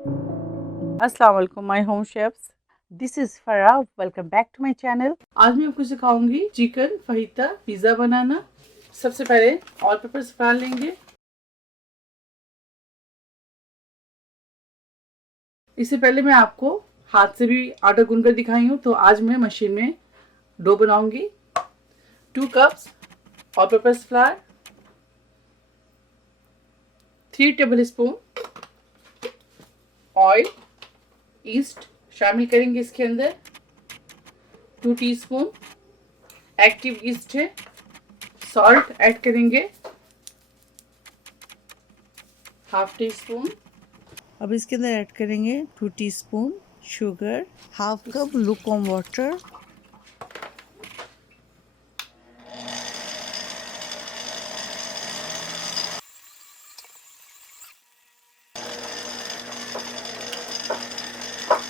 अस्सलाम वालेकुम my home chefs, this is Farah. Welcome back to my channel. आज मैं आपको सिखाऊंगी चिकन फहीता पिज़्ज़ा बनाना। सबसे पहले ऑल पर्पस फ्लावर लेंगे। इससे पहले मैं आपको हाथ से भी आटा गूंद कर दिखाई हूँ, तो आज मैं मशीन में डो बनाऊंगी। 2 cups all purpose flower, 3 table spoon oil, east शामिल करेंगे इसके अंदर। 2 टीस्पून एक्टिव ईस्ट है। सॉल्ट ऐड करेंगे हाफ टी स्पून। अब इसके अंदर ऐड करेंगे 2 teaspoon sugar, half cup lukewarm water,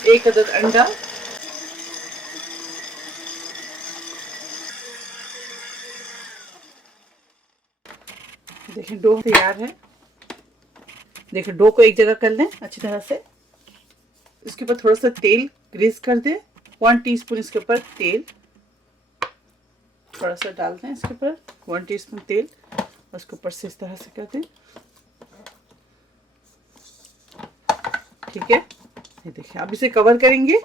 एक अदद अंडा, देखिए डो तैयार है। देखिए डो को एक जगह कर लें अच्छी तरह से। इसके ऊपर थोड़ा सा तेल ग्रीस कर दें। 1 टीस्पून इसके ऊपर तेल थोड़ा सा डाल दें। इसके ऊपर 1 टीस्पून तेल, उसके ऊपर से इस तरह से कर दें। ठीक है, ये देखिए। अब इसे कवर करेंगे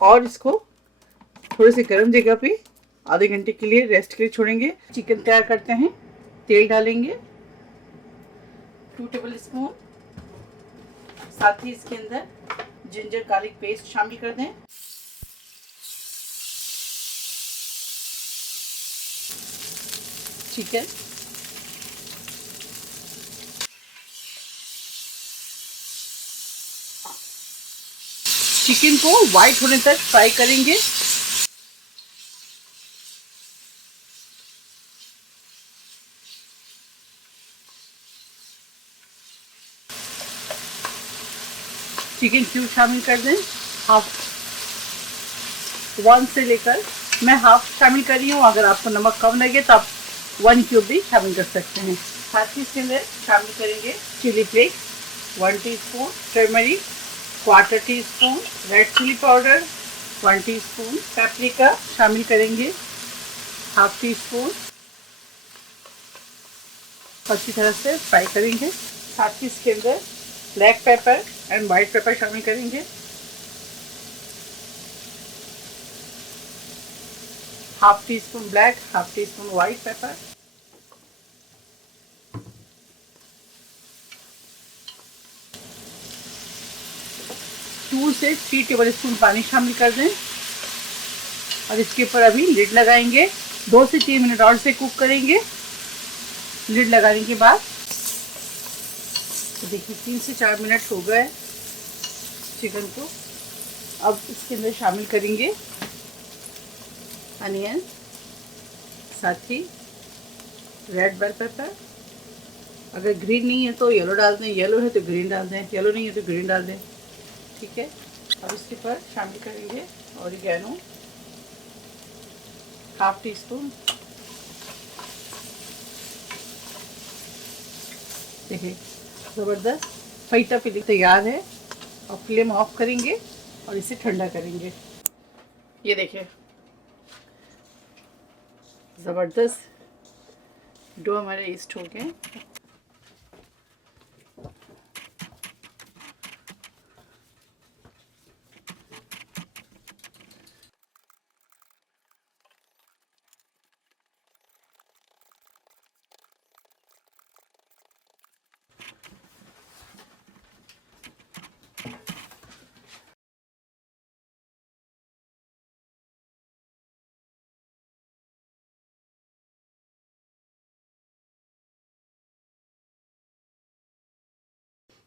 और इसको थोड़े से गर्म जगह पे आधे घंटे के लिए रेस्ट के लिए छोड़ेंगे। चिकन तैयार करते हैं। तेल डालेंगे 2 टेबल स्पून, साथ ही इसके अंदर जिंजर गार्लिक पेस्ट शामिल कर दें। चिकन, चिकन को व्हाइट होने तक फ्राई करेंगे। चिकन क्यूब शामिल कर दें। हाफ 1 से लेकर मैं हाफ शामिल कर रही हूँ। अगर आपको नमक कम लगे तो आप 1 क्यूब भी शामिल कर सकते हैं। साथ ही इसके अंदर शामिल करेंगे chilli flakes 1 teaspoon, turmeric 1/4 teaspoon, red chilli powder 1 teaspoon, paprika शामिल करेंगे हाफ टी स्पून। अच्छी तरह से फ्राई करेंगे। साथ ही इसके अंदर black pepper and white paper शामिल करेंगे। Half tea spoon black, half tea spoon white paper. 2 से 3 टेबल स्पून पानी शामिल कर दें और इसके ऊपर अभी लिड लगाएंगे। 2 से 3 मिनट और से कुक करेंगे। लिड लगाने के बाद तो देखिए 3 से 4 मिनट हो गए चिकन को। अब इसके अंदर शामिल करेंगे अनियन, साथ ही रेड बेल पेपर। अगर ग्रीन नहीं है तो येलो डाल दें, येलो है तो ग्रीन डाल दें, येलो नहीं है तो ग्रीन डाल दें। ठीक है, अब इसके ऊपर शामिल करेंगे ऑरिगेनो हाफ टी स्पून। देखिए ज़बरदस्त फईता फिलिंग तैयार है। और फ्लेम ऑफ करेंगे और इसे ठंडा करेंगे। ये देखिए ज़बरदस्त डो हमारे ईस्ट हो गए।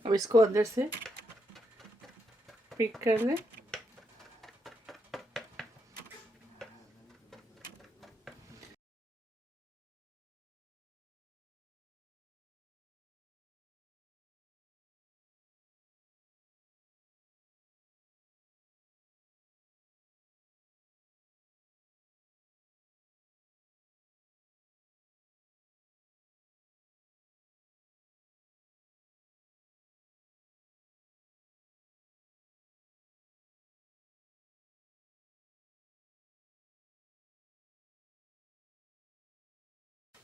अब इसको अंदर से पिक कर लें।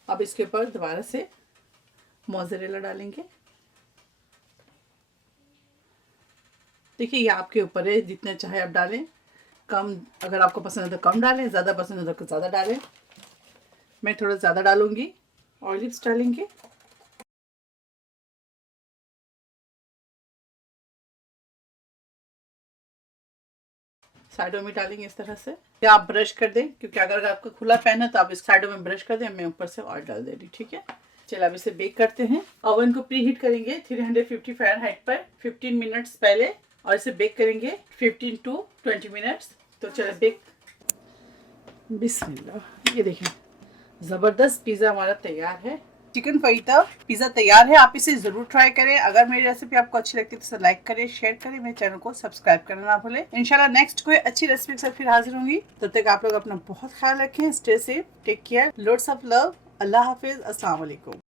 अब इसके ऊपर दोबारा से मोज़रेला डालेंगे। देखिए ये आपके ऊपर है, जितने चाहे आप डालें। कम अगर आपको पसंद है तो कम डालें, ज़्यादा पसंद है तो ज़्यादा डालें। मैं थोड़ा ज़्यादा डालूंगी। ऑलिव्स डालेंगे। साइडों में डालेंगे इस तरह से, या आप ब्रश कर दें, क्योंकि अगर आपका खुला पैन है तो आप इस साइडों में ब्रश कर दें। मैं ऊपर से ऑयल डाल दे रही, ठीक है। चलिए अब इसे बेक करते हैं। ओवन को प्री हीट करेंगे 350 फ़ारेनहाइट पर 15 मिनट्स पहले, और इसे बेक करेंगे 15 to 20 मिनट्स। तो चलिए बेक। बिस्मिल्लाह। ये देखें, ज़बरदस्त पिज़्ज़ा हमारा तैयार है। चिकन फरीता पिज़्ज़ा तैयार है। आप इसे ज़रूर ट्राई करें। अगर मेरी रेसिपी आपको अच्छी लगती है तो इसे लाइक करें, शेयर करें, मेरे चैनल को सब्सक्राइब करना ना भूलें। इंशाल्लाह नेक्स्ट कोई अच्छी रेसिपी के साथ फिर हाजिर होंगी। तब तक आप लोग अपना बहुत ख्याल रखें। Stay safe, take care, loads of love. अल्लाह हाफिज़, अस्सलाम वालेकुम।